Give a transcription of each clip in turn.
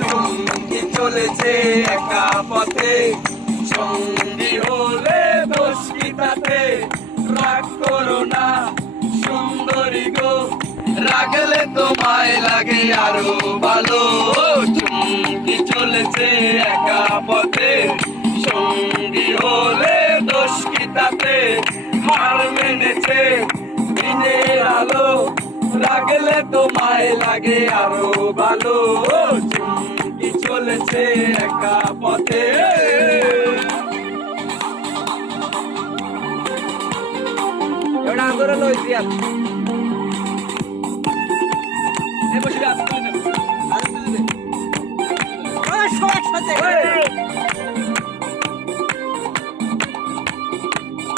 সঙ্গী চলেছে একা পথে, সঙ্গী হলে দোষ কি তাতে? রাগ করো না সুন্দরী গো, রাগলে তোমায় লাগে আরো ভালো। চুমকি চলেছে একা পথে, সঙ্গী হলে দোষ কি তাতে? হার মেনেছে দিনের আলো, রাগলে তোমায় লাগে আরো ভালো। চুমকি চলেছে একা পথে। एउटा आगो लई দিয়া এই বসে আস তুই না আর তুই দে ওই সবাই সাথে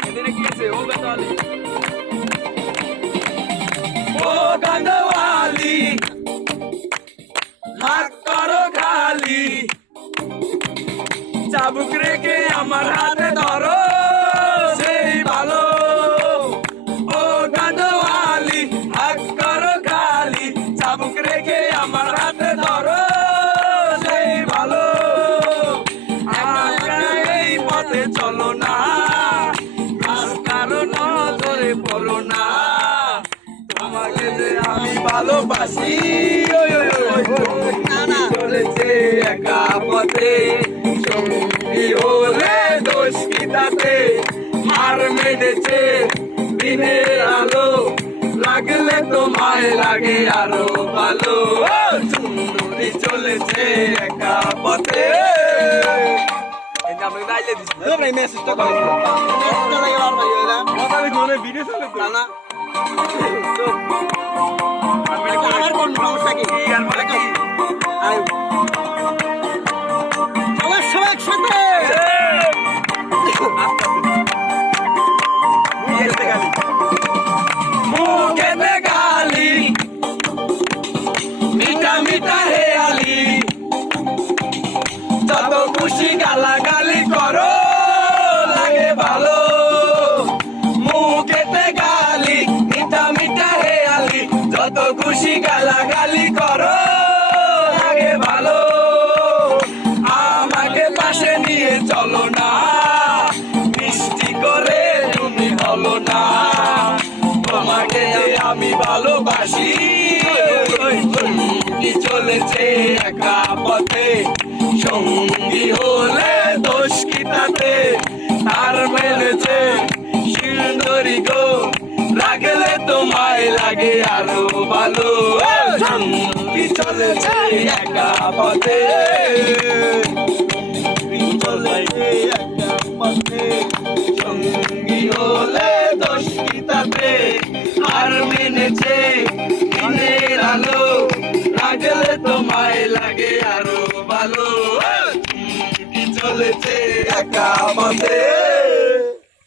এদিকে কি আছে ও বেতালি ও গানওয়ালি হাত করো খালি, চাবুক রেখে আমার হাতে ধরো সেই ভালো। ও গানওয়ালি হাত করো খালি, চাবুক রেখে আমার হাতে ধরো সেই ভালো। একা এই পথে চলো না, আর কারো নজরে পড়ো না। তোমাকে যে আমি ভালোবাসি, চলেছে একা পথে, সঙ্গী হলে দোষ কি তাতে? হার মেনেছে দিনের আলো, লাগলে তোমায় লাগে আরো ভালো। সুন্দরী চলেছে একা পথে। আমরা গাইলে দিছি তোমরা মেসেজটা করো, মেসেজটা লাগে আর ভাই এরা কথা বলে ভিডিও চলে তো না। আমার কোন সমস্যা কি আর বলে কি আই সবার সব একসাথে মুখেতে গালি মিঠা মিঠা হেয়ালি, যত খুশি গালাগালি করো লাগে ভালো। মুখেতে গালি মিঠা মিঠা হেয়ালি, যত খুশি গালাগালি করো লাগে ভালো। আমাকে পাশে নিয়ে চলো না, মিষ্টি করে তুমি বলো না, তোমাকে আমি ভালোবাসি। কি চলেছে একা পথে, সঙ্গী হলে দোষ কি তাতে? তার মেলেছে সুন্দরী গো, রাগলে তোমায় লাগে আরো ভালো। সঙ্গী চলেছে একা পথে, চলেছে একা পথে, সঙ্গী হলে দোষ কি তাতে? আর মেনেছে দিনের আলো, রাগলে তোমায় লাগে আরো ভালো। চলেছে একা পথে।